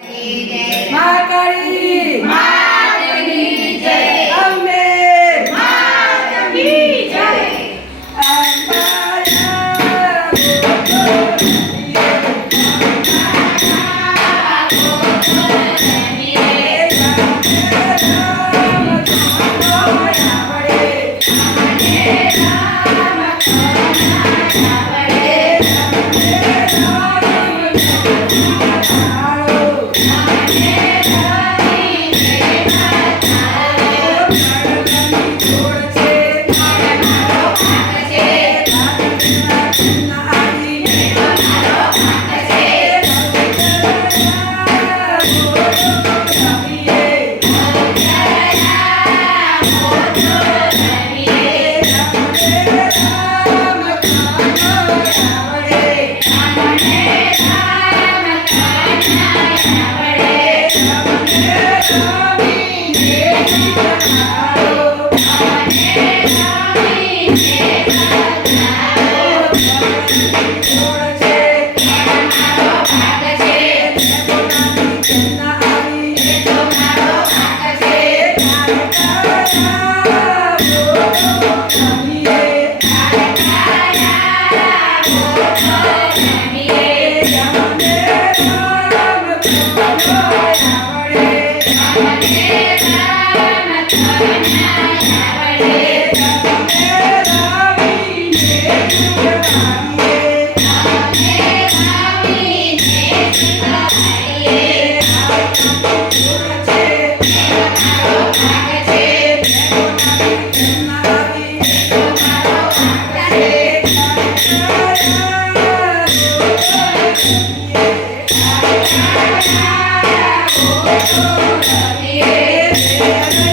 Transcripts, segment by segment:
Yeah. Yeah. Yeah.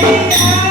Yeah.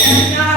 Yeah.